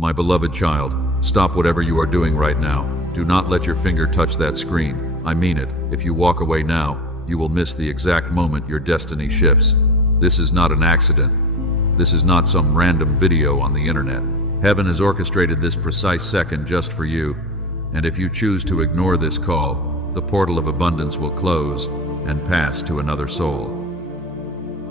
My beloved child, stop whatever you are doing right now. Do not let your finger touch that screen. I mean it. If you walk away now, you will miss the exact moment your destiny shifts. This is not an accident. This is not some random video on the internet. Heaven has orchestrated this precise second just for you, and if you choose to ignore this call, the portal of abundance will close and pass to another soul.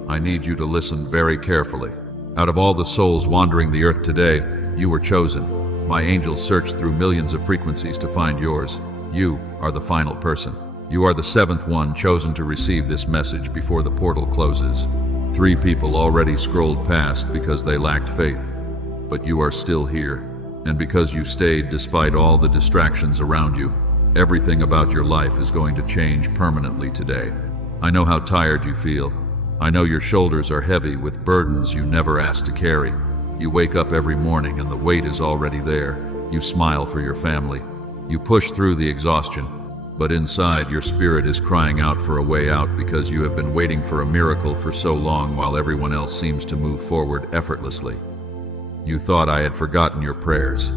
I need you to listen very carefully. Out of all the souls wandering the earth today, you were chosen. My angels searched through millions of frequencies to find yours. You are the final person. You are the seventh one chosen to receive this message before the portal closes. 3 people already scrolled past because they lacked faith. But you are still here. And because you stayed despite all the distractions around you, everything about your life is going to change permanently today. I know how tired you feel. I know your shoulders are heavy with burdens you never asked to carry. You wake up every morning and the weight is already there. You smile for your family. You push through the exhaustion. But inside, your spirit is crying out for a way out because you have been waiting for a miracle for so long while everyone else seems to move forward effortlessly. You thought I had forgotten your prayers.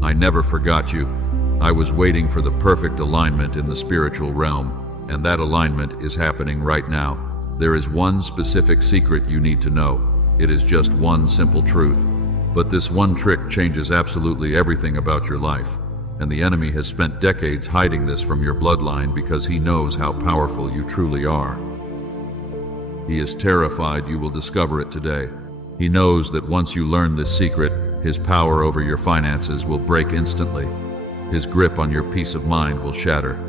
I never forgot you. I was waiting for the perfect alignment in the spiritual realm, and that alignment is happening right now. There is one specific secret you need to know. It is just one simple truth. But this one trick changes absolutely everything about your life. And the enemy has spent decades hiding this from your bloodline because he knows how powerful you truly are. He is terrified you will discover it today. He knows that once you learn this secret, his power over your finances will break instantly. His grip on your peace of mind will shatter.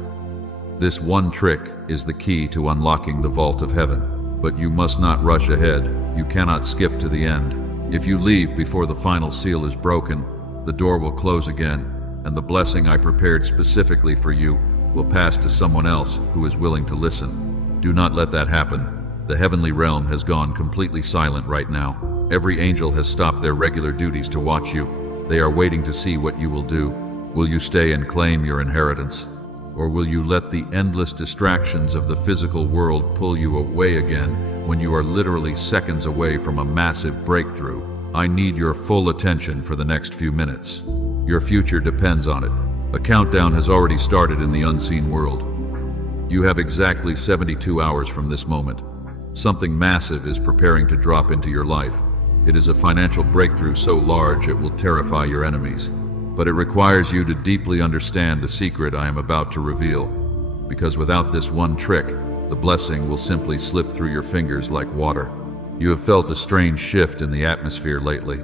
This one trick is the key to unlocking the vault of heaven. But you must not rush ahead. You cannot skip to the end. If you leave before the final seal is broken, the door will close again, and the blessing I prepared specifically for you will pass to someone else who is willing to listen. Do not let that happen. The heavenly realm has gone completely silent right now. Every angel has stopped their regular duties to watch you. They are waiting to see what you will do. Will you stay and claim your inheritance? Or will you let the endless distractions of the physical world pull you away again when you are literally seconds away from a massive breakthrough? I need your full attention for the next few minutes. Your future depends on it. A countdown has already started in the unseen world. You have exactly 72 hours from this moment. Something massive is preparing to drop into your life. It is a financial breakthrough so large it will terrify your enemies. But it requires you to deeply understand the secret I am about to reveal. Because without this one trick, the blessing will simply slip through your fingers like water. You have felt a strange shift in the atmosphere lately.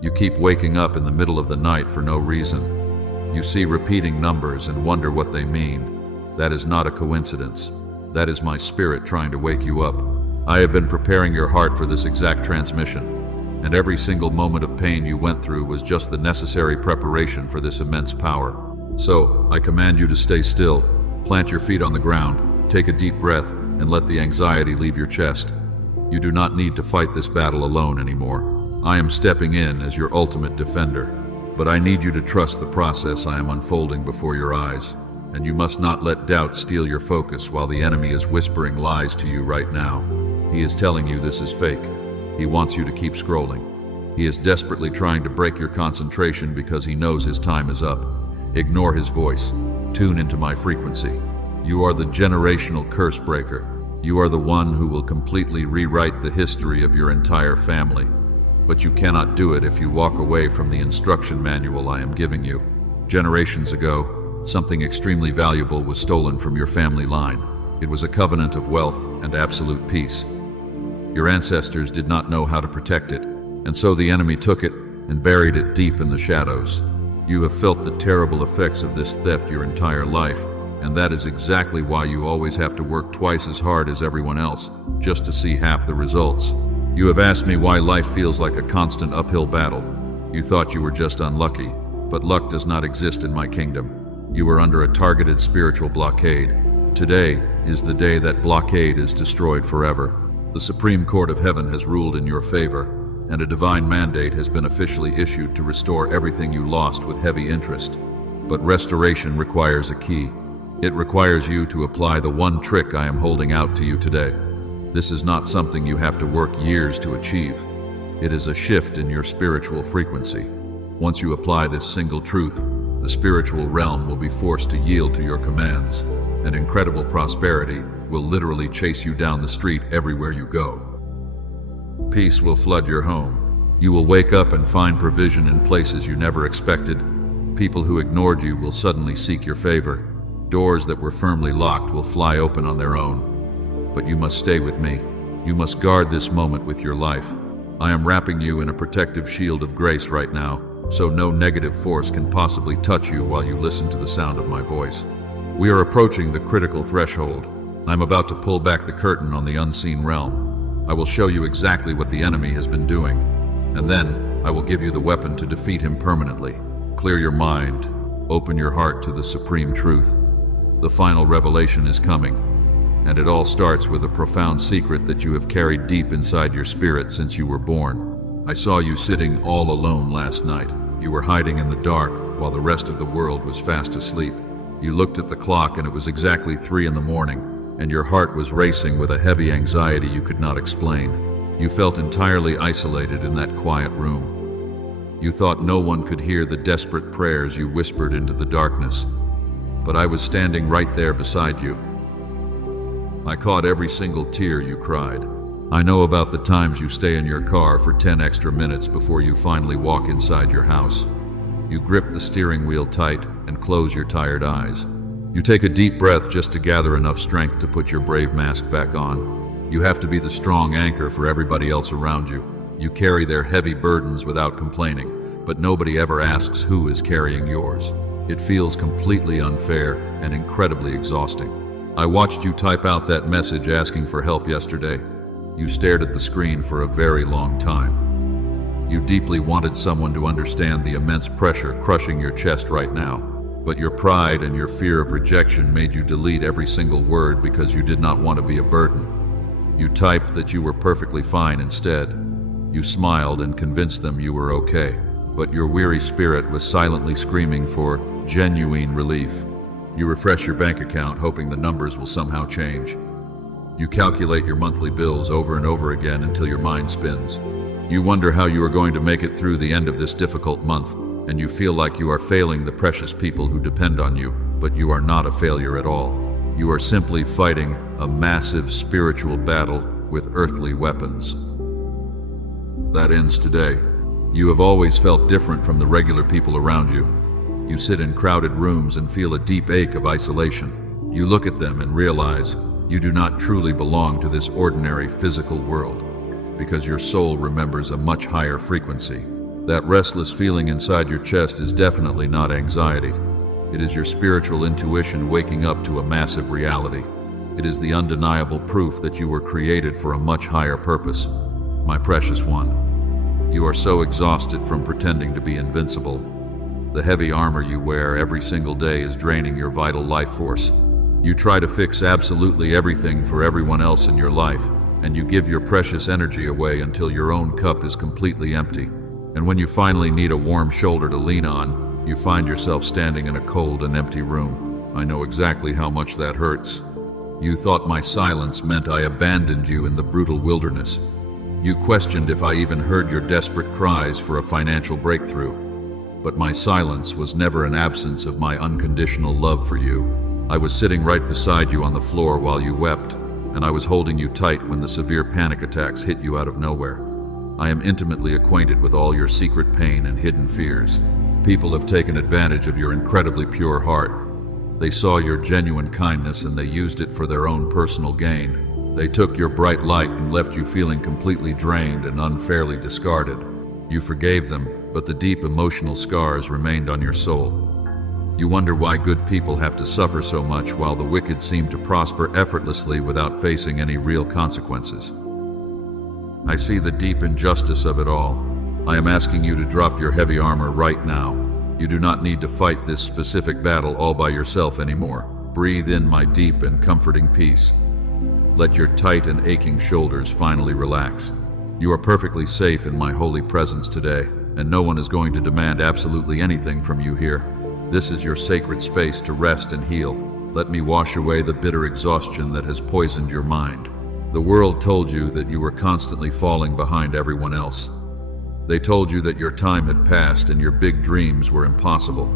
You keep waking up in the middle of the night for no reason. You see repeating numbers and wonder what they mean. That is not a coincidence. That is my spirit trying to wake you up. I have been preparing your heart for this exact transmission. And every single moment of pain you went through was just the necessary preparation for this immense power. So, I command you to stay still, plant your feet on the ground, take a deep breath, and let the anxiety leave your chest. You do not need to fight this battle alone anymore. I am stepping in as your ultimate defender. But I need you to trust the process I am unfolding before your eyes. And you must not let doubt steal your focus while the enemy is whispering lies to you right now. He is telling you this is fake. He wants you to keep scrolling. He is desperately trying to break your concentration because he knows his time is up. Ignore his voice. Tune into my frequency. You are the generational curse breaker. You are the one who will completely rewrite the history of your entire family. But you cannot do it if you walk away from the instruction manual I am giving you. Generations ago, something extremely valuable was stolen from your family line. It was a covenant of wealth and absolute peace. Your ancestors did not know how to protect it, and so the enemy took it and buried it deep in the shadows. You have felt the terrible effects of this theft your entire life, and that is exactly why you always have to work twice as hard as everyone else, just to see half the results. You have asked me why life feels like a constant uphill battle. You thought you were just unlucky, but luck does not exist in my kingdom. You are under a targeted spiritual blockade. Today is the day that blockade is destroyed forever. The Supreme Court of Heaven has ruled in your favor, and a divine mandate has been officially issued to restore everything you lost with heavy interest. But restoration requires a key. It requires you to apply the one trick I am holding out to you today. This is not something you have to work years to achieve. It is a shift in your spiritual frequency. Once you apply this single truth, the spiritual realm will be forced to yield to your commands, and incredible prosperity will literally chase you down the street everywhere you go. Peace will flood your home. You will wake up and find provision in places you never expected. People who ignored you will suddenly seek your favor. Doors that were firmly locked will fly open on their own. But you must stay with me. You must guard this moment with your life. I am wrapping you in a protective shield of grace right now, so no negative force can possibly touch you while you listen to the sound of my voice. We are approaching the critical threshold. I'm about to pull back the curtain on the unseen realm. I will show you exactly what the enemy has been doing, and then I will give you the weapon to defeat him permanently. Clear your mind. Open your heart to the supreme truth. The final revelation is coming, and it all starts with a profound secret that you have carried deep inside your spirit since you were born. I saw you sitting all alone last night. You were hiding in the dark while the rest of the world was fast asleep. You looked at the clock and it was exactly 3 in the morning, and your heart was racing with a heavy anxiety you could not explain. You felt entirely isolated in that quiet room. You thought no one could hear the desperate prayers you whispered into the darkness. But I was standing right there beside you. I caught every single tear you cried. I know about the times you stay in your car for 10 extra minutes before you finally walk inside your house. You grip the steering wheel tight and close your tired eyes. You take a deep breath just to gather enough strength to put your brave mask back on. You have to be the strong anchor for everybody else around you. You carry their heavy burdens without complaining, but nobody ever asks who is carrying yours. It feels completely unfair and incredibly exhausting. I watched you type out that message asking for help yesterday. You stared at the screen for a very long time. You deeply wanted someone to understand the immense pressure crushing your chest right now, but your pride and your fear of rejection made you delete every single word because you did not want to be a burden. You typed that you were perfectly fine instead. You smiled and convinced them you were okay, but your weary spirit was silently screaming for genuine relief. You refresh your bank account hoping the numbers will somehow change. You calculate your monthly bills over and over again until your mind spins. You wonder how you are going to make it through the end of this difficult month, and you feel like you are failing the precious people who depend on you, but you are not a failure at all. You are simply fighting a massive spiritual battle with earthly weapons. That ends today. You have always felt different from the regular people around you. You sit in crowded rooms and feel a deep ache of isolation. You look at them and realize you do not truly belong to this ordinary physical world, because your soul remembers a much higher frequency. That restless feeling inside your chest is definitely not anxiety. It is your spiritual intuition waking up to a massive reality. It is the undeniable proof that you were created for a much higher purpose. My precious one, you are so exhausted from pretending to be invincible. The heavy armor you wear every single day is draining your vital life force. You try to fix absolutely everything for everyone else in your life, and you give your precious energy away until your own cup is completely empty. And when you finally need a warm shoulder to lean on, you find yourself standing in a cold and empty room. I know exactly how much that hurts. You thought my silence meant I abandoned you in the brutal wilderness. You questioned if I even heard your desperate cries for a financial breakthrough. But my silence was never an absence of my unconditional love for you. I was sitting right beside you on the floor while you wept, and I was holding you tight when the severe panic attacks hit you out of nowhere. I am intimately acquainted with all your secret pain and hidden fears. People have taken advantage of your incredibly pure heart. They saw your genuine kindness and they used it for their own personal gain. They took your bright light and left you feeling completely drained and unfairly discarded. You forgave them, but the deep emotional scars remained on your soul. You wonder why good people have to suffer so much while the wicked seem to prosper effortlessly without facing any real consequences. I see the deep injustice of it all. I am asking you to drop your heavy armor right now. You do not need to fight this specific battle all by yourself anymore. Breathe in my deep and comforting peace. Let your tight and aching shoulders finally relax. You are perfectly safe in my holy presence today, and no one is going to demand absolutely anything from you here. This is your sacred space to rest and heal. Let me wash away the bitter exhaustion that has poisoned your mind. The world told you that you were constantly falling behind everyone else. They told you that your time had passed and your big dreams were impossible.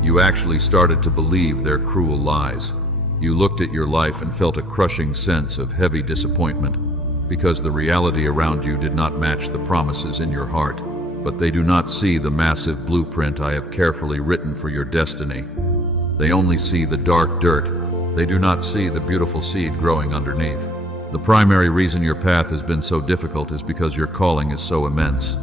You actually started to believe their cruel lies. You looked at your life and felt a crushing sense of heavy disappointment because the reality around you did not match the promises in your heart. But they do not see the massive blueprint I have carefully written for your destiny. They only see the dark dirt. They do not see the beautiful seed growing underneath. The primary reason your path has been so difficult is because your calling is so immense.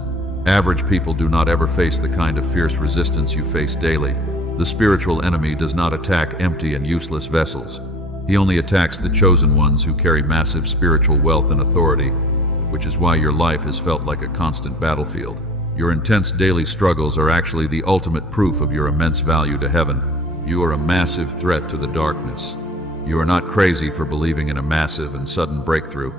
Average people do not ever face the kind of fierce resistance you face daily. The spiritual enemy does not attack empty and useless vessels. He only attacks the chosen ones who carry massive spiritual wealth and authority, which is why your life has felt like a constant battlefield. Your intense daily struggles are actually the ultimate proof of your immense value to heaven. You are a massive threat to the darkness. You are not crazy for believing in a massive and sudden breakthrough.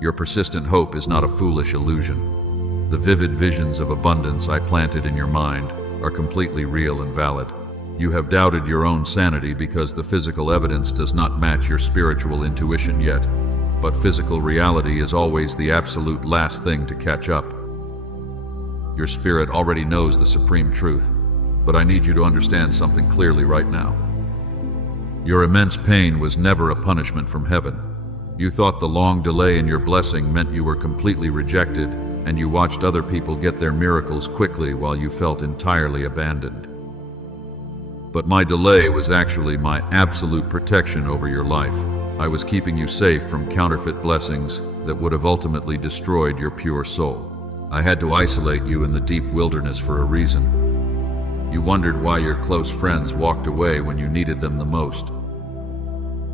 Your persistent hope is not a foolish illusion. The vivid visions of abundance I planted in your mind are completely real and valid. You have doubted your own sanity because the physical evidence does not match your spiritual intuition yet. But physical reality is always the absolute last thing to catch up. Your spirit already knows the supreme truth, but I need you to understand something clearly right now. Your immense pain was never a punishment from heaven. You thought the long delay in your blessing meant you were completely rejected, and you watched other people get their miracles quickly while you felt entirely abandoned. But my delay was actually my absolute protection over your life. I was keeping you safe from counterfeit blessings that would have ultimately destroyed your pure soul. I had to isolate you in the deep wilderness for a reason. You wondered why your close friends walked away when you needed them the most.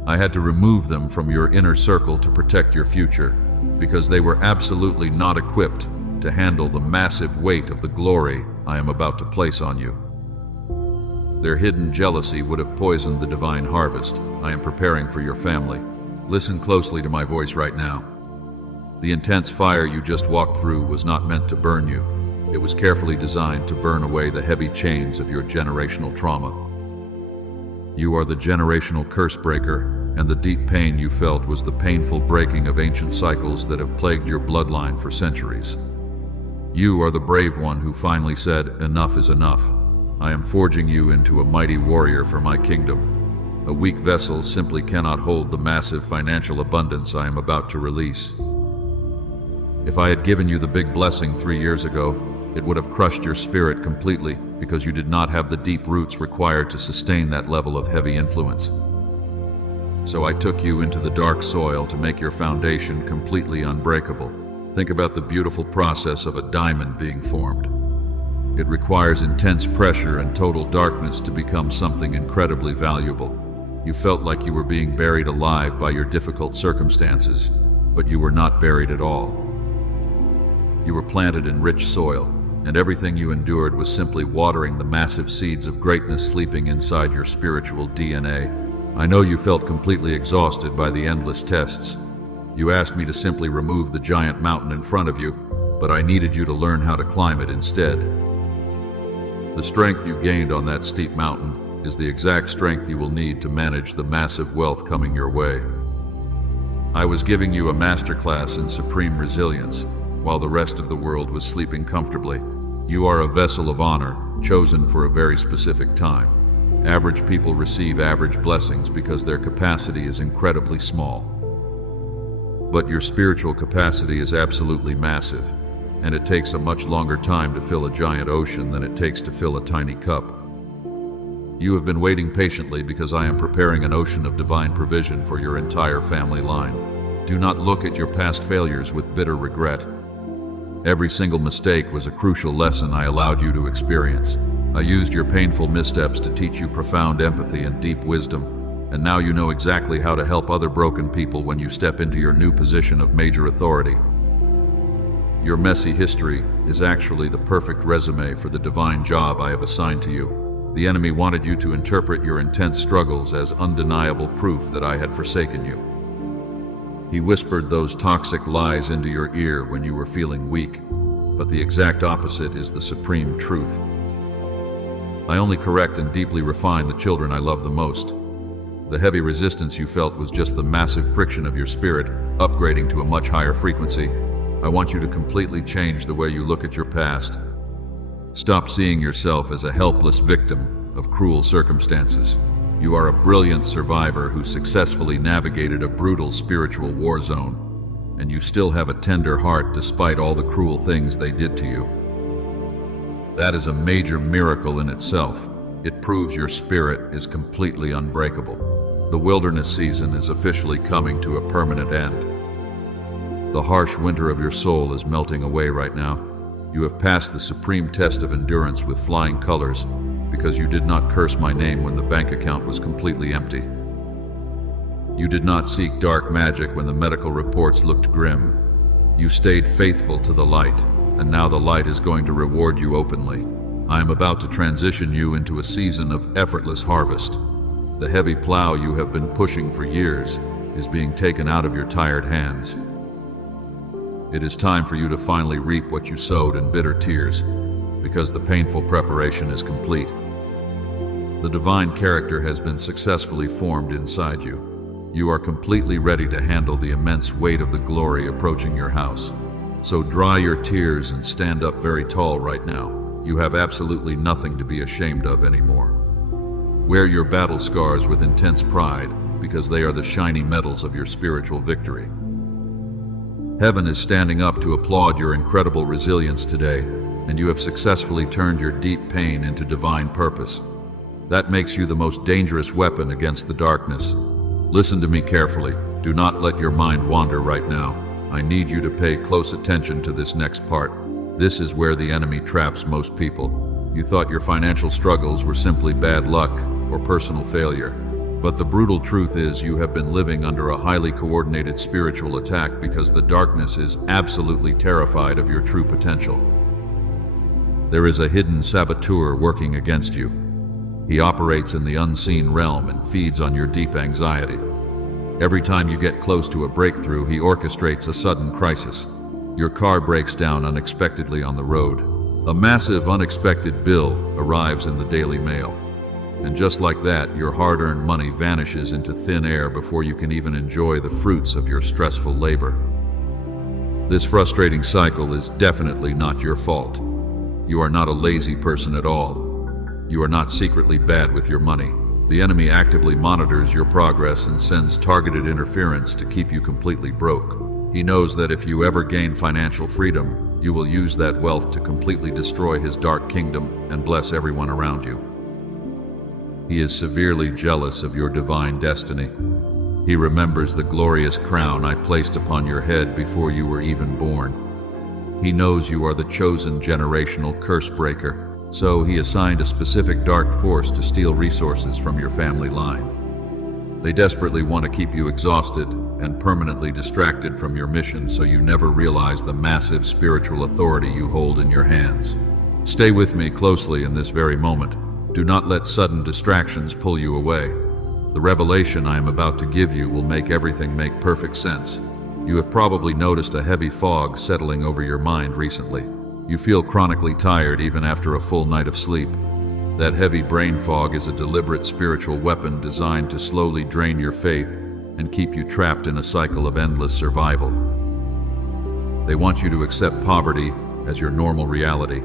I had to remove them from your inner circle to protect your future, because they were absolutely not equipped to handle the massive weight of the glory I am about to place on you. Their hidden jealousy would have poisoned the divine harvest I am preparing for your family. Listen closely to my voice right now. The intense fire you just walked through was not meant to burn you. It was carefully designed to burn away the heavy chains of your generational trauma. You are the generational curse breaker, and the deep pain you felt was the painful breaking of ancient cycles that have plagued your bloodline for centuries. You are the brave one who finally said, "Enough is enough. I am forging you into a mighty warrior for my kingdom." A weak vessel simply cannot hold the massive financial abundance I am about to release. If I had given you the big blessing 3 years ago, it would have crushed your spirit completely because you did not have the deep roots required to sustain that level of heavy influence. So I took you into the dark soil to make your foundation completely unbreakable. Think about the beautiful process of a diamond being formed. It requires intense pressure and total darkness to become something incredibly valuable. You felt like you were being buried alive by your difficult circumstances, but you were not buried at all. You were planted in rich soil, and everything you endured was simply watering the massive seeds of greatness sleeping inside your spiritual DNA. I know you felt completely exhausted by the endless tests. You asked me to simply remove the giant mountain in front of you, but I needed you to learn how to climb it instead. The strength you gained on that steep mountain is the exact strength you will need to manage the massive wealth coming your way. I was giving you a masterclass in supreme resilience, while the rest of the world was sleeping comfortably. You are a vessel of honor, chosen for a very specific time. Average people receive average blessings because their capacity is incredibly small. But your spiritual capacity is absolutely massive, and it takes a much longer time to fill a giant ocean than it takes to fill a tiny cup. You have been waiting patiently because I am preparing an ocean of divine provision for your entire family line. Do not look at your past failures with bitter regret. Every single mistake was a crucial lesson I allowed you to experience. I used your painful missteps to teach you profound empathy and deep wisdom, and now you know exactly how to help other broken people when you step into your new position of major authority. Your messy history is actually the perfect resume for the divine job I have assigned to you. The enemy wanted you to interpret your intense struggles as undeniable proof that I had forsaken you. He whispered those toxic lies into your ear when you were feeling weak, but the exact opposite is the supreme truth. I only correct and deeply refine the children I love the most. The heavy resistance you felt was just the massive friction of your spirit upgrading to a much higher frequency. I want you to completely change the way you look at your past. Stop seeing yourself as a helpless victim of cruel circumstances. You are a brilliant survivor who successfully navigated a brutal spiritual war zone, and you still have a tender heart despite all the cruel things they did to you. That is a major miracle in itself. It proves your spirit is completely unbreakable. The wilderness season is officially coming to a permanent end. The harsh winter of your soul is melting away right now. You have passed the supreme test of endurance with flying colors because you did not curse my name when the bank account was completely empty. You did not seek dark magic when the medical reports looked grim. You stayed faithful to the light, and now the light is going to reward you openly. I am about to transition you into a season of effortless harvest. The heavy plow you have been pushing for years is being taken out of your tired hands. It is time for you to finally reap what you sowed in bitter tears, because the painful preparation is complete. The divine character has been successfully formed inside you. You are completely ready to handle the immense weight of the glory approaching your house. So dry your tears and stand up very tall right now. You have absolutely nothing to be ashamed of anymore. Wear your battle scars with intense pride, because they are the shiny medals of your spiritual victory. Heaven is standing up to applaud your incredible resilience today, and you have successfully turned your deep pain into divine purpose. That makes you the most dangerous weapon against the darkness. Listen to me carefully. Do not let your mind wander right now. I need you to pay close attention to this next part. This is where the enemy traps most people. You thought your financial struggles were simply bad luck or personal failure. But the brutal truth is you have been living under a highly coordinated spiritual attack because the darkness is absolutely terrified of your true potential. There is a hidden saboteur working against you. He operates in the unseen realm and feeds on your deep anxiety. Every time you get close to a breakthrough, he orchestrates a sudden crisis. Your car breaks down unexpectedly on the road. A massive unexpected bill arrives in the Daily Mail. And just like that, your hard-earned money vanishes into thin air before you can even enjoy the fruits of your stressful labor. This frustrating cycle is definitely not your fault. You are not a lazy person at all. You are not secretly bad with your money. The enemy actively monitors your progress and sends targeted interference to keep you completely broke. He knows that if you ever gain financial freedom, you will use that wealth to completely destroy his dark kingdom and bless everyone around you. He is severely jealous of your divine destiny. He remembers the glorious crown I placed upon your head before you were even born. He knows you are the chosen generational curse breaker, so he assigned a specific dark force to steal resources from your family line. They desperately want to keep you exhausted and permanently distracted from your mission so you never realize the massive spiritual authority you hold in your hands. Stay with me closely in this very moment. Do not let sudden distractions pull you away. The revelation I am about to give you will make everything make perfect sense. You have probably noticed a heavy fog settling over your mind recently. You feel chronically tired even after a full night of sleep. That heavy brain fog is a deliberate spiritual weapon designed to slowly drain your faith and keep you trapped in a cycle of endless survival. They want you to accept poverty as your normal reality.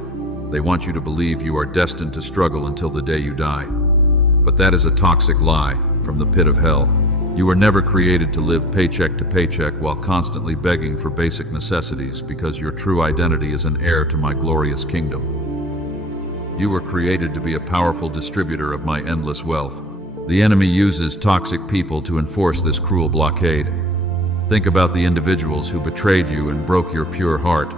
They want you to believe you are destined to struggle until the day you die. But that is a toxic lie from the pit of hell. You were never created to live paycheck to paycheck while constantly begging for basic necessities, because your true identity is an heir to my glorious kingdom. You were created to be a powerful distributor of my endless wealth. The enemy uses toxic people to enforce this cruel blockade. Think about the individuals who betrayed you and broke your pure heart.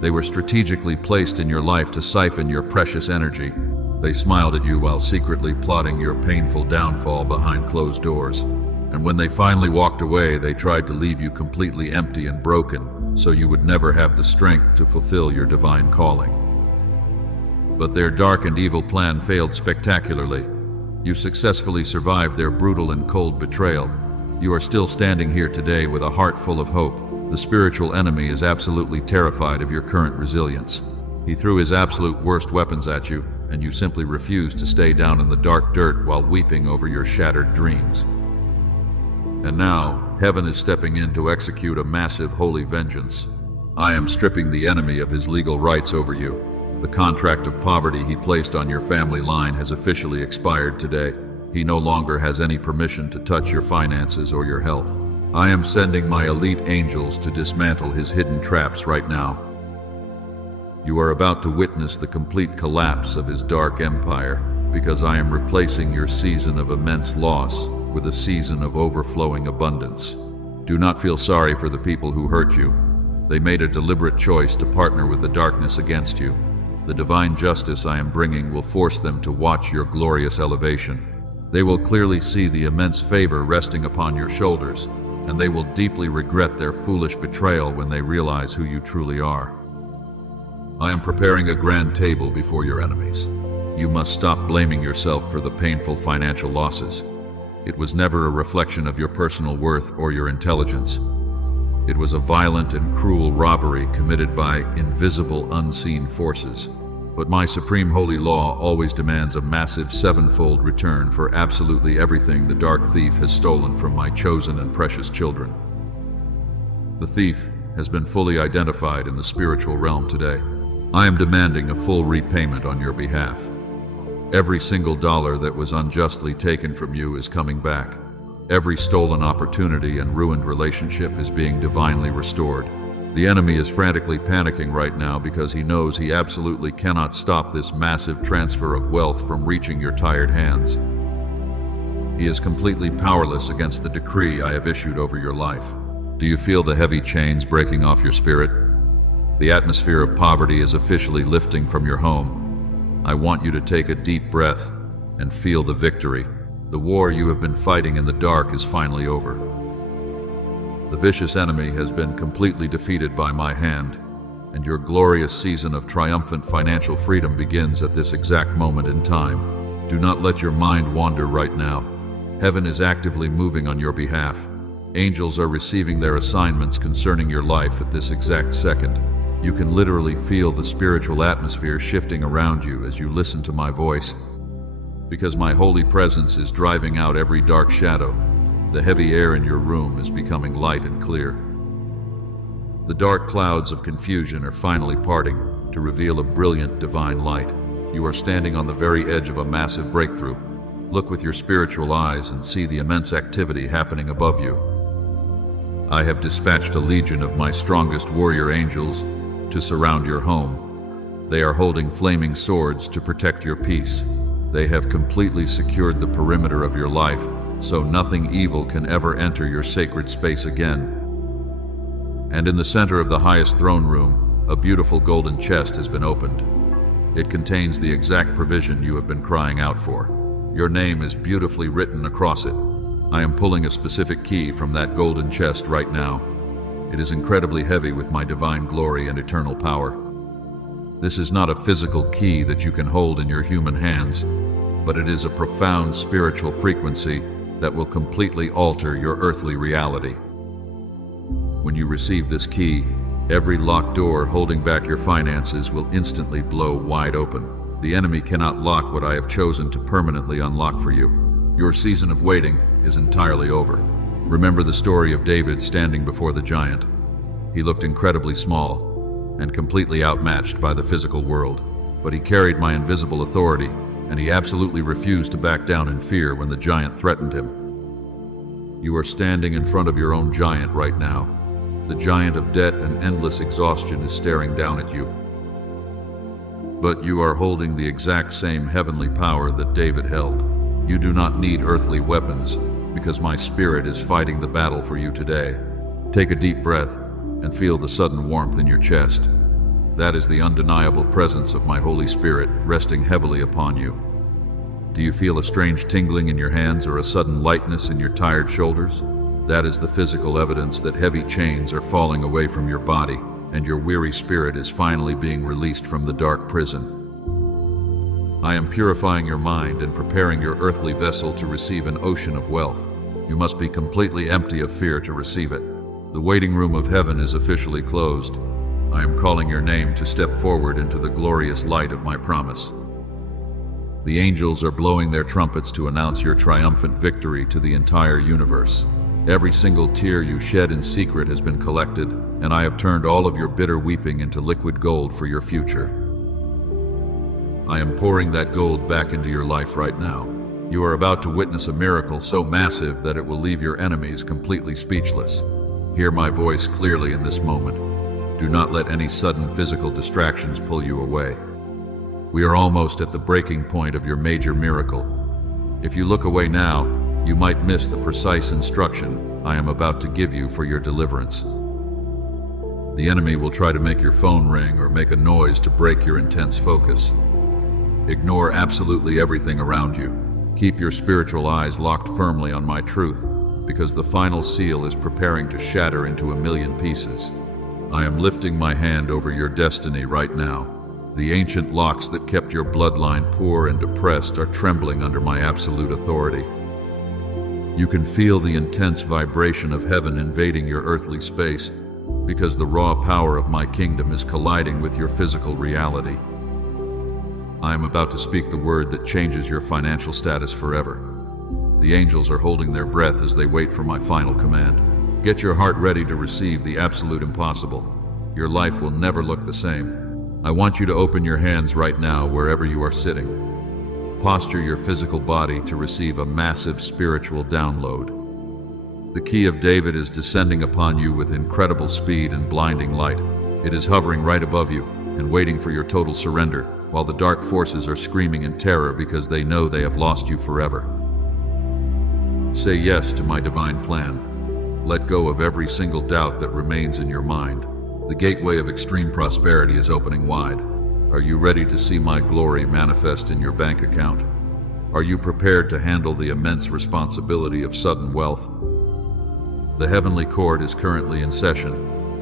They were strategically placed in your life to siphon your precious energy. They smiled at you while secretly plotting your painful downfall behind closed doors. And when they finally walked away, they tried to leave you completely empty and broken, so you would never have the strength to fulfill your divine calling. But their dark and evil plan failed spectacularly. You successfully survived their brutal and cold betrayal. You are still standing here today with a heart full of hope. The spiritual enemy is absolutely terrified of your current resilience. He threw his absolute worst weapons at you, and you simply refused to stay down in the dark dirt while weeping over your shattered dreams. And now, heaven is stepping in to execute a massive holy vengeance. I am stripping the enemy of his legal rights over you. The contract of poverty he placed on your family line has officially expired today. He no longer has any permission to touch your finances or your health. I am sending my elite angels to dismantle his hidden traps right now. You are about to witness the complete collapse of his dark empire, because I am replacing your season of immense loss with a season of overflowing abundance. Do not feel sorry for the people who hurt you. They made a deliberate choice to partner with the darkness against you. The divine justice I am bringing will force them to watch your glorious elevation. They will clearly see the immense favor resting upon your shoulders, and they will deeply regret their foolish betrayal when they realize who you truly are. I am preparing a grand table before your enemies. You must stop blaming yourself for the painful financial losses. It was never a reflection of your personal worth or your intelligence. It was a violent and cruel robbery committed by invisible, unseen forces. But my supreme holy law always demands a massive sevenfold return for absolutely everything the dark thief has stolen from my chosen and precious children. The thief has been fully identified in the spiritual realm today. I am demanding a full repayment on your behalf. Every single dollar that was unjustly taken from you is coming back. Every stolen opportunity and ruined relationship is being divinely restored. The enemy is frantically panicking right now because he knows he absolutely cannot stop this massive transfer of wealth from reaching your tired hands. He is completely powerless against the decree I have issued over your life. Do you feel the heavy chains breaking off your spirit? The atmosphere of poverty is officially lifting from your home. I want you to take a deep breath and feel the victory. The war you have been fighting in the dark is finally over. The vicious enemy has been completely defeated by my hand, and your glorious season of triumphant financial freedom begins at this exact moment in time. Do not let your mind wander right now. Heaven is actively moving on your behalf. Angels are receiving their assignments concerning your life at this exact second. You can literally feel the spiritual atmosphere shifting around you as you listen to my voice. Because my holy presence is driving out every dark shadow, the heavy air in your room is becoming light and clear. The dark clouds of confusion are finally parting to reveal a brilliant divine light. You are standing on the very edge of a massive breakthrough. Look with your spiritual eyes and see the immense activity happening above you. I have dispatched a legion of my strongest warrior angels to surround your home. They are holding flaming swords to protect your peace. They have completely secured the perimeter of your life, so nothing evil can ever enter your sacred space again. And in the center of the highest throne room, a beautiful golden chest has been opened. It contains the exact provision you have been crying out for. Your name is beautifully written across it. I am pulling a specific key from that golden chest right now. It is incredibly heavy with my divine glory and eternal power. This is not a physical key that you can hold in your human hands, but it is a profound spiritual frequency that will completely alter your earthly reality. When you receive this key, every locked door holding back your finances will instantly blow wide open. The enemy cannot lock what I have chosen to permanently unlock for you. Your season of waiting is entirely over. Remember the story of David standing before the giant. He looked incredibly small and completely outmatched by the physical world, but he carried my invisible authority, and he absolutely refused to back down in fear when the giant threatened him. You are standing in front of your own giant right now. The giant of debt and endless exhaustion is staring down at you. But you are holding the exact same heavenly power that David held. You do not need earthly weapons, because my spirit is fighting the battle for you today. Take a deep breath and feel the sudden warmth in your chest. That is the undeniable presence of my Holy Spirit resting heavily upon you. Do you feel a strange tingling in your hands or a sudden lightness in your tired shoulders? That is the physical evidence that heavy chains are falling away from your body, and your weary spirit is finally being released from the dark prison. I am purifying your mind and preparing your earthly vessel to receive an ocean of wealth. You must be completely empty of fear to receive it. The waiting room of heaven is officially closed. I am calling your name to step forward into the glorious light of my promise. The angels are blowing their trumpets to announce your triumphant victory to the entire universe. Every single tear you shed in secret has been collected, and I have turned all of your bitter weeping into liquid gold for your future. I am pouring that gold back into your life right now. You are about to witness a miracle so massive that it will leave your enemies completely speechless. Hear my voice clearly in this moment. Do not let any sudden physical distractions pull you away. We are almost at the breaking point of your major miracle. If you look away now, you might miss the precise instruction I am about to give you for your deliverance. The enemy will try to make your phone ring or make a noise to break your intense focus. Ignore absolutely everything around you. Keep your spiritual eyes locked firmly on my truth, because the final seal is preparing to shatter into a million pieces. I am lifting my hand over your destiny right now. The ancient locks that kept your bloodline poor and depressed are trembling under my absolute authority. You can feel the intense vibration of heaven invading your earthly space, because the raw power of my kingdom is colliding with your physical reality. I am about to speak the word that changes your financial status forever. The angels are holding their breath as they wait for my final command. Get your heart ready to receive the absolute impossible. Your life will never look the same. I want you to open your hands right now wherever you are sitting. Posture your physical body to receive a massive spiritual download. The key of David is descending upon you with incredible speed and blinding light. It is hovering right above you and waiting for your total surrender, while the dark forces are screaming in terror because they know they have lost you forever. Say yes to my divine plan. Let go of every single doubt that remains in your mind. The gateway of extreme prosperity is opening wide. Are you ready to see my glory manifest in your bank account? Are you prepared to handle the immense responsibility of sudden wealth? The heavenly court is currently in session,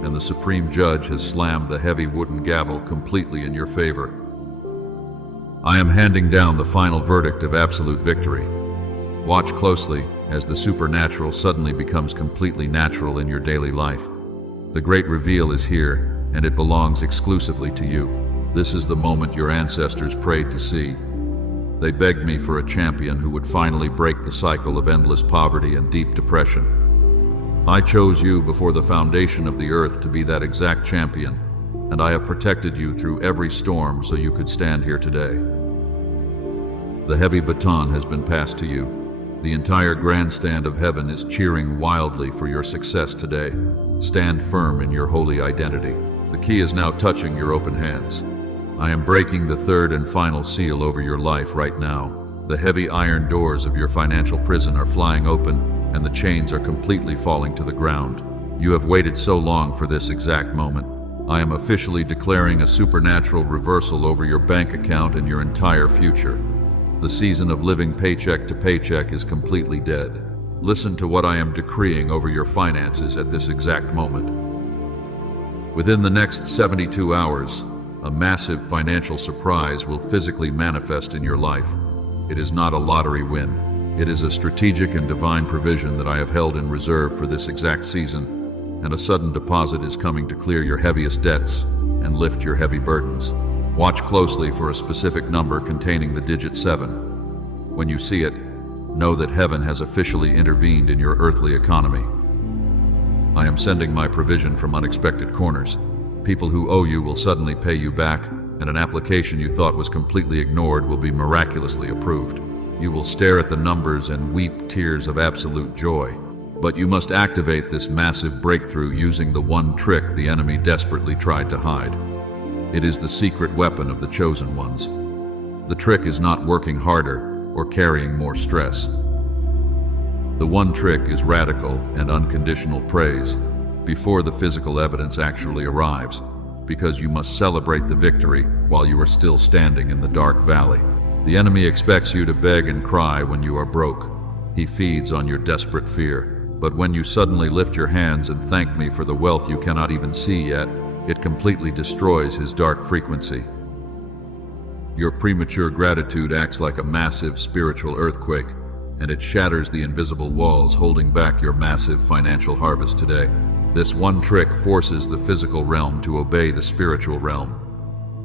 and the Supreme Judge has slammed the heavy wooden gavel completely in your favor. I am handing down the final verdict of absolute victory. Watch closely as the supernatural suddenly becomes completely natural in your daily life. The great reveal is here, and it belongs exclusively to you. This is the moment your ancestors prayed to see. They begged me for a champion who would finally break the cycle of endless poverty and deep depression. I chose you before the foundation of the earth to be that exact champion, and I have protected you through every storm so you could stand here today. The heavy baton has been passed to you. The entire grandstand of heaven is cheering wildly for your success today. Stand firm in your holy identity. The key is now touching your open hands. I am breaking the third and final seal over your life right now. The heavy iron doors of your financial prison are flying open, and the chains are completely falling to the ground. You have waited so long for this exact moment. I am officially declaring a supernatural reversal over your bank account and your entire future. The season of living paycheck to paycheck is completely dead. Listen to what I am decreeing over your finances at this exact moment. Within the next 72 hours, a massive financial surprise will physically manifest in your life. It is not a lottery win. It is a strategic and divine provision that I have held in reserve for this exact season, and a sudden deposit is coming to clear your heaviest debts and lift your heavy burdens. Watch closely for a specific number containing the digit 7. When you see it, know that heaven has officially intervened in your earthly economy. I am sending my provision from unexpected corners. People who owe you will suddenly pay you back, and an application you thought was completely ignored will be miraculously approved. You will stare at the numbers and weep tears of absolute joy. But you must activate this massive breakthrough using the one trick the enemy desperately tried to hide. It is the secret weapon of the chosen ones. The trick is not working harder or carrying more stress. The one trick is radical and unconditional praise before the physical evidence actually arrives, because you must celebrate the victory while you are still standing in the dark valley. The enemy expects you to beg and cry when you are broke. He feeds on your desperate fear. But when you suddenly lift your hands and thank me for the wealth you cannot even see yet, it completely destroys his dark frequency. Your premature gratitude acts like a massive spiritual earthquake, and it shatters the invisible walls holding back your massive financial harvest today. This one trick forces the physical realm to obey the spiritual realm.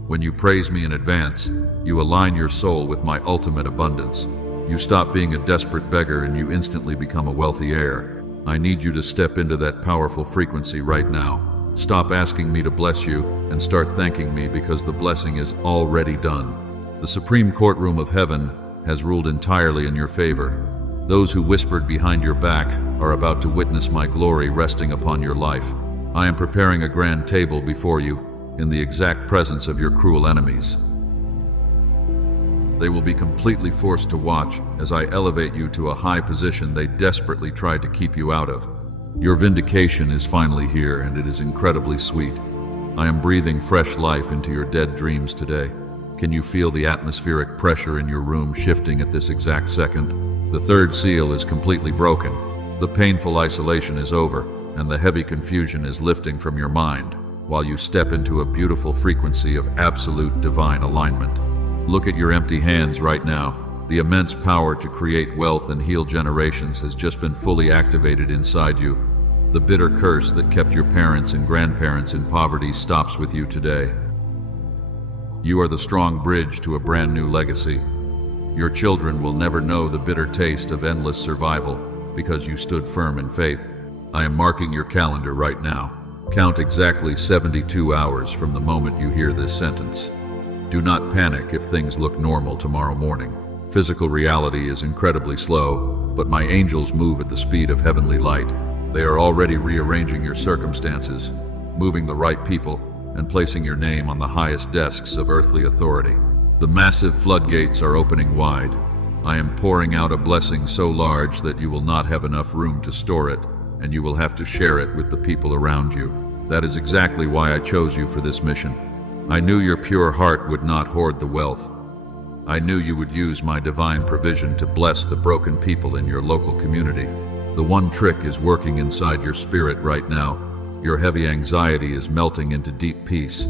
When you praise me in advance, you align your soul with my ultimate abundance. You stop being a desperate beggar and you instantly become a wealthy heir. I need you to step into that powerful frequency right now. Stop asking me to bless you and start thanking me, because the blessing is already done. The supreme courtroom of heaven has ruled entirely in your favor. Those who whispered behind your back are about to witness my glory resting upon your life. I am preparing a grand table before you in the exact presence of your cruel enemies. They will be completely forced to watch as I elevate you to a high position they desperately tried to keep you out of. Your vindication is finally here, and it is incredibly sweet. I am breathing fresh life into your dead dreams today. Can you feel the atmospheric pressure in your room shifting at this exact second? The third seal is completely broken. The painful isolation is over, and the heavy confusion is lifting from your mind, while you step into a beautiful frequency of absolute divine alignment. Look at your empty hands right now. The immense power to create wealth and heal generations has just been fully activated inside you. The bitter curse that kept your parents and grandparents in poverty stops with you today. You are the strong bridge to a brand new legacy. Your children will never know the bitter taste of endless survival because you stood firm in faith. I am marking your calendar right now. Count exactly 72 hours from the moment you hear this sentence. Do not panic if things look normal tomorrow morning. Physical reality is incredibly slow, but my angels move at the speed of heavenly light. They are already rearranging your circumstances, moving the right people, and placing your name on the highest desks of earthly authority. The massive floodgates are opening wide. I am pouring out a blessing so large that you will not have enough room to store it, and you will have to share it with the people around you. That is exactly why I chose you for this mission. I knew your pure heart would not hoard the wealth. I knew you would use my divine provision to bless the broken people in your local community. The one trick is working inside your spirit right now. Your heavy anxiety is melting into deep peace.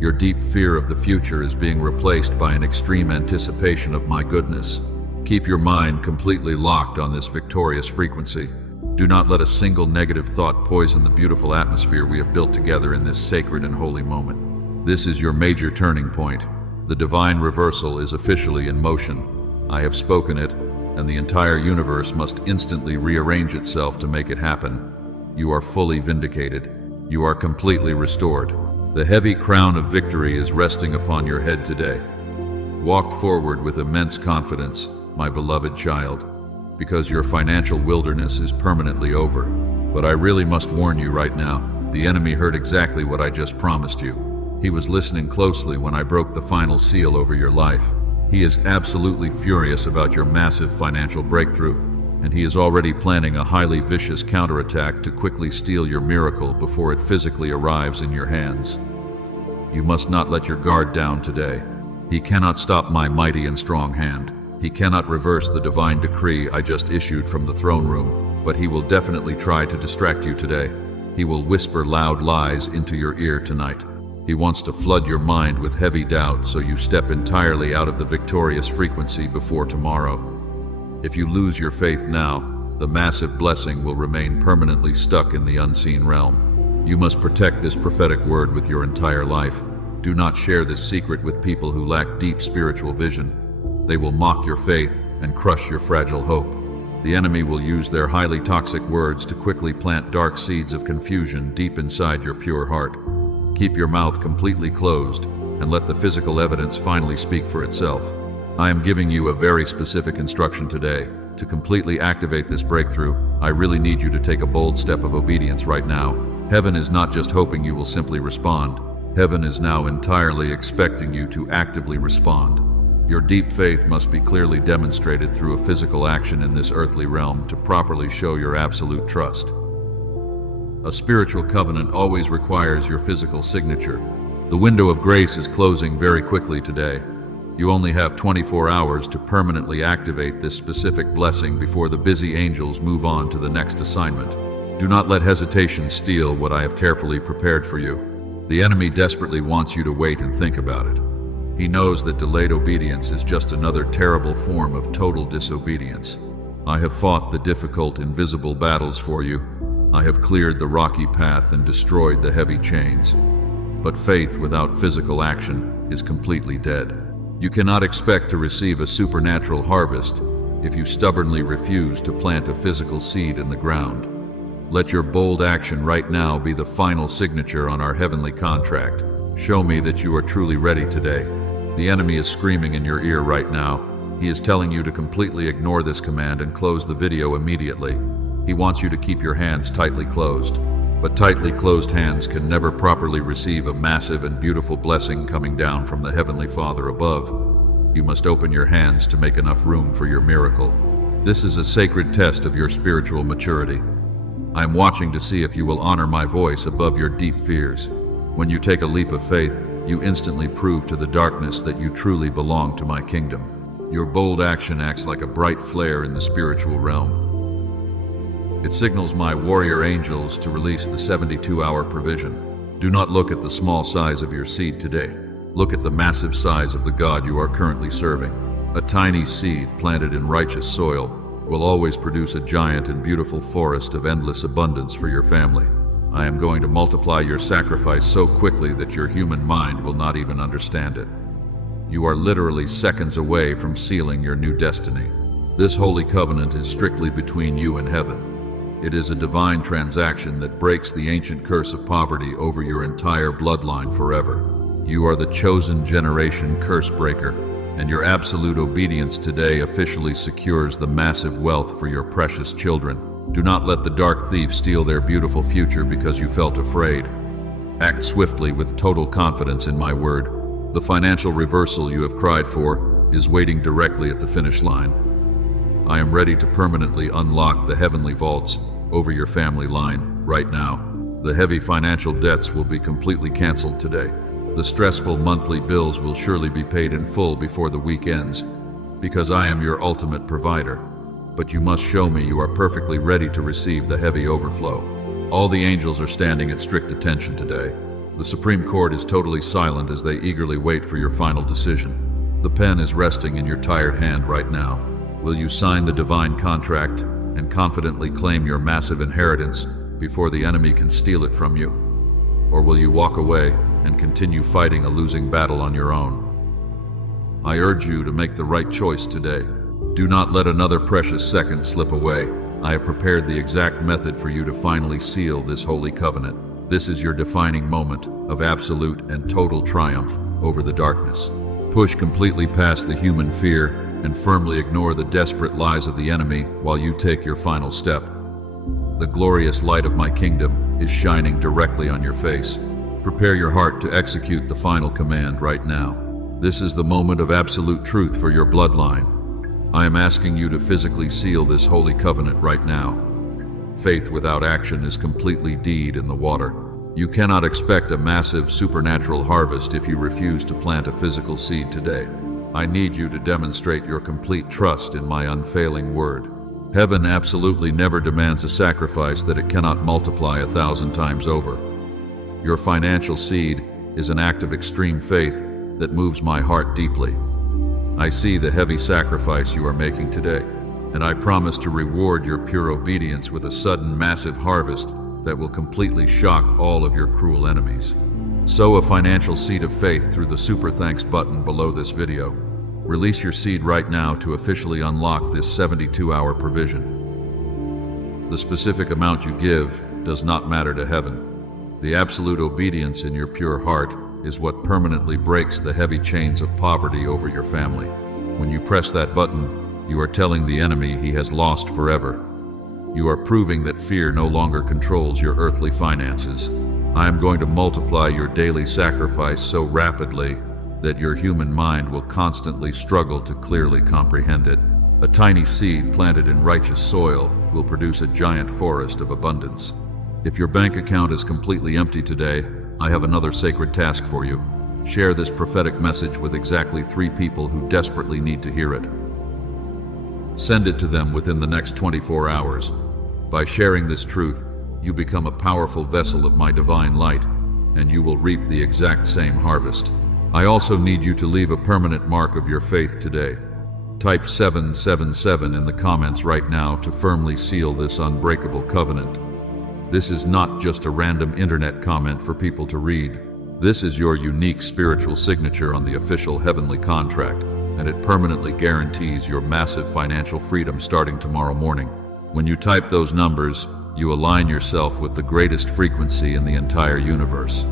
Your deep fear of the future is being replaced by an extreme anticipation of my goodness. Keep your mind completely locked on this victorious frequency. Do not let a single negative thought poison the beautiful atmosphere we have built together in this sacred and holy moment. This is your major turning point. The divine reversal is officially in motion. I have spoken it, and the entire universe must instantly rearrange itself to make it happen. You are fully vindicated. You are completely restored. The heavy crown of victory is resting upon your head today. Walk forward with immense confidence, my beloved child, because your financial wilderness is permanently over. But I really must warn you right now, the enemy heard exactly what I just promised you. He was listening closely when I broke the final seal over your life. He is absolutely furious about your massive financial breakthrough, and he is already planning a highly vicious counterattack to quickly steal your miracle before it physically arrives in your hands. You must not let your guard down today. He cannot stop my mighty and strong hand. He cannot reverse the divine decree I just issued from the throne room, but he will definitely try to distract you today. He will whisper loud lies into your ear tonight. He wants to flood your mind with heavy doubt so you step entirely out of the victorious frequency before tomorrow. If you lose your faith now, the massive blessing will remain permanently stuck in the unseen realm. You must protect this prophetic word with your entire life. Do not share this secret with people who lack deep spiritual vision. They will mock your faith and crush your fragile hope. The enemy will use their highly toxic words to quickly plant dark seeds of confusion deep inside your pure heart. Keep your mouth completely closed and let the physical evidence finally speak for itself. I am giving you a very specific instruction today. To completely activate this breakthrough, I really need you to take a bold step of obedience right now. Heaven is not just hoping you will simply respond. Heaven is now entirely expecting you to actively respond. Your deep faith must be clearly demonstrated through a physical action in this earthly realm to properly show your absolute trust. A spiritual covenant always requires your physical signature. The window of grace is closing very quickly today. You only have 24 hours to permanently activate this specific blessing before the busy angels move on to the next assignment. Do not let hesitation steal what I have carefully prepared for you. The enemy desperately wants you to wait and think about it. He knows that delayed obedience is just another terrible form of total disobedience. I have fought the difficult, invisible battles for you. I have cleared the rocky path and destroyed the heavy chains. But faith without physical action is completely dead. You cannot expect to receive a supernatural harvest if you stubbornly refuse to plant a physical seed in the ground. Let your bold action right now be the final signature on our heavenly contract. Show me that you are truly ready today. The enemy is screaming in your ear right now. He is telling you to completely ignore this command and close the video immediately. He wants you to keep your hands tightly closed. But tightly closed hands can never properly receive a massive and beautiful blessing coming down from the Heavenly Father above. You must open your hands to make enough room for your miracle. This is a sacred test of your spiritual maturity. I am watching to see if you will honor my voice above your deep fears. When you take a leap of faith, you instantly prove to the darkness that you truly belong to my kingdom. Your bold action acts like a bright flare in the spiritual realm. It signals my warrior angels to release the 72-hour provision. Do not look at the small size of your seed today. Look at the massive size of the God you are currently serving. A tiny seed planted in righteous soil will always produce a giant and beautiful forest of endless abundance for your family. I am going to multiply your sacrifice so quickly that your human mind will not even understand it. You are literally seconds away from sealing your new destiny. This holy covenant is strictly between you and heaven. It is a divine transaction that breaks the ancient curse of poverty over your entire bloodline forever. You are the chosen generation curse breaker, and your absolute obedience today officially secures the massive wealth for your precious children. Do not let the dark thief steal their beautiful future because you felt afraid. Act swiftly with total confidence in my word. The financial reversal you have cried for is waiting directly at the finish line. I am ready to permanently unlock the heavenly vaults over your family line right now. The heavy financial debts will be completely canceled today. The stressful monthly bills will surely be paid in full before the week ends, because I am your ultimate provider. But you must show me you are perfectly ready to receive the heavy overflow. All the angels are standing at strict attention today. The Supreme Court is totally silent as they eagerly wait for your final decision. The pen is resting in your tired hand right now. Will you sign the divine contract and confidently claim your massive inheritance before the enemy can steal it from you? Or will you walk away and continue fighting a losing battle on your own? I urge you to make the right choice today. Do not let another precious second slip away. I have prepared the exact method for you to finally seal this holy covenant. This is your defining moment of absolute and total triumph over the darkness. Push completely past the human fear and firmly ignore the desperate lies of the enemy while you take your final step. The glorious light of my kingdom is shining directly on your face. Prepare your heart to execute the final command right now. This is the moment of absolute truth for your bloodline. I am asking you to physically seal this holy covenant right now. Faith without action is completely dead in the water. You cannot expect a massive supernatural harvest if you refuse to plant a physical seed today. I need you to demonstrate your complete trust in my unfailing word. Heaven absolutely never demands a sacrifice that it cannot multiply 1,000 times over. Your financial seed is an act of extreme faith that moves my heart deeply. I see the heavy sacrifice you are making today, and I promise to reward your pure obedience with a sudden massive harvest that will completely shock all of your cruel enemies. Sow a financial seed of faith through the super thanks button below this video. Release your seed right now to officially unlock this 72-hour provision. The specific amount you give does not matter to heaven. The absolute obedience in your pure heart is what permanently breaks the heavy chains of poverty over your family. When you press that button, you are telling the enemy he has lost forever. You are proving that fear no longer controls your earthly finances. I am going to multiply your daily sacrifice so rapidly that your human mind will constantly struggle to clearly comprehend it. A tiny seed planted in righteous soil will produce a giant forest of abundance. If your bank account is completely empty today, I have another sacred task for you. Share this prophetic message with exactly 3 people who desperately need to hear it. Send it to them within the next 24 hours. By sharing this truth, you become a powerful vessel of my divine light, and you will reap the exact same harvest. I also need you to leave a permanent mark of your faith today. Type 777 in the comments right now to firmly seal this unbreakable covenant. This is not just a random internet comment for people to read. This is your unique spiritual signature on the official heavenly contract, and it permanently guarantees your massive financial freedom starting tomorrow morning. When you type those numbers, you align yourself with the greatest frequency in the entire universe.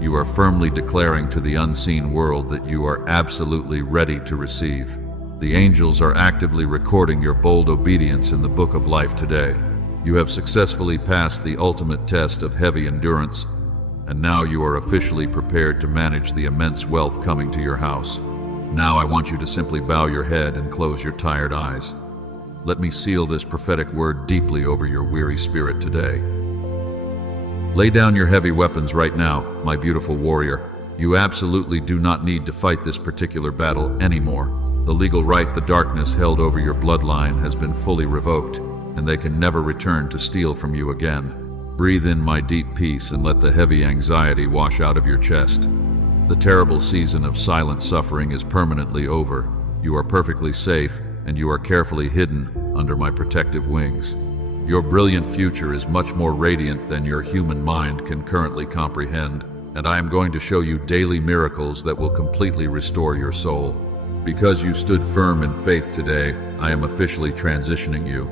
You are firmly declaring to the unseen world that you are absolutely ready to receive. The angels are actively recording your bold obedience in the book of life today. You have successfully passed the ultimate test of heavy endurance, and now you are officially prepared to manage the immense wealth coming to your house. Now I want you to simply bow your head and close your tired eyes. Let me seal this prophetic word deeply over your weary spirit today. Lay down your heavy weapons right now, my beautiful warrior. You absolutely do not need to fight this particular battle anymore. The legal right the darkness held over your bloodline has been fully revoked, and they can never return to steal from you again. Breathe in my deep peace and let the heavy anxiety wash out of your chest. The terrible season of silent suffering is permanently over. You are perfectly safe, and you are carefully hidden under my protective wings. Your brilliant future is much more radiant than your human mind can currently comprehend, and I am going to show you daily miracles that will completely restore your soul. Because you stood firm in faith today, I am officially transitioning you.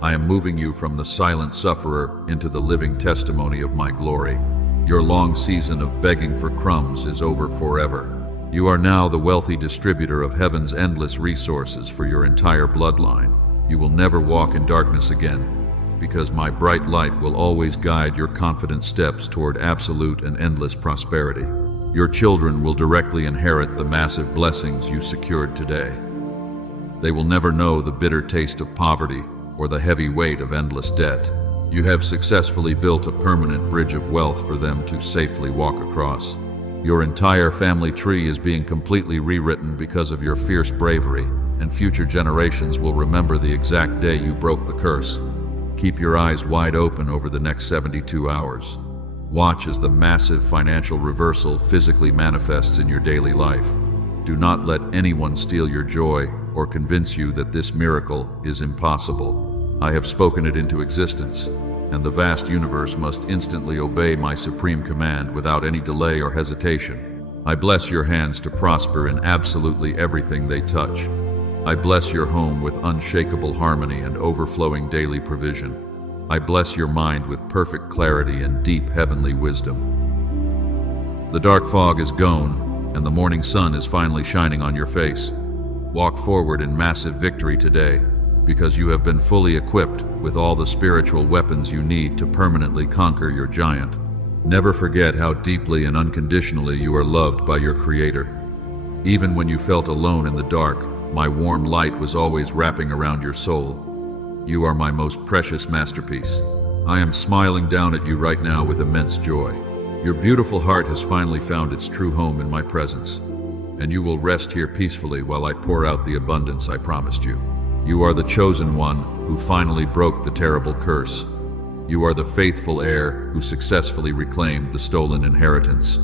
I am moving you from the silent sufferer into the living testimony of my glory. Your long season of begging for crumbs is over forever. You are now the wealthy distributor of heaven's endless resources for your entire bloodline. You will never walk in darkness again, because my bright light will always guide your confident steps toward absolute and endless prosperity. Your children will directly inherit the massive blessings you secured today. They will never know the bitter taste of poverty or the heavy weight of endless debt. You have successfully built a permanent bridge of wealth for them to safely walk across. Your entire family tree is being completely rewritten because of your fierce bravery, and future generations will remember the exact day you broke the curse. Keep your eyes wide open over the next 72 hours. Watch as the massive financial reversal physically manifests in your daily life. Do not let anyone steal your joy or convince you that this miracle is impossible. I have spoken it into existence, and the vast universe must instantly obey my supreme command without any delay or hesitation. I bless your hands to prosper in absolutely everything they touch. I bless your home with unshakable harmony and overflowing daily provision. I bless your mind with perfect clarity and deep heavenly wisdom. The dark fog is gone, and the morning sun is finally shining on your face. Walk forward in massive victory today, because you have been fully equipped with all the spiritual weapons you need to permanently conquer your giant. Never forget how deeply and unconditionally you are loved by your Creator. Even when you felt alone in the dark, my warm light was always wrapping around your soul. You are my most precious masterpiece. I am smiling down at you right now with immense joy. Your beautiful heart has finally found its true home in my presence, and you will rest here peacefully while I pour out the abundance I promised you. You are the chosen one who finally broke the terrible curse. You are the faithful heir who successfully reclaimed the stolen inheritance.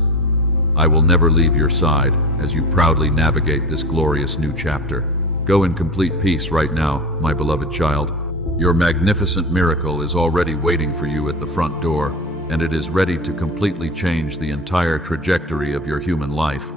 I will never leave your side as you proudly navigate this glorious new chapter. Go in complete peace right now, my beloved child. Your magnificent miracle is already waiting for you at the front door, and it is ready to completely change the entire trajectory of your human life.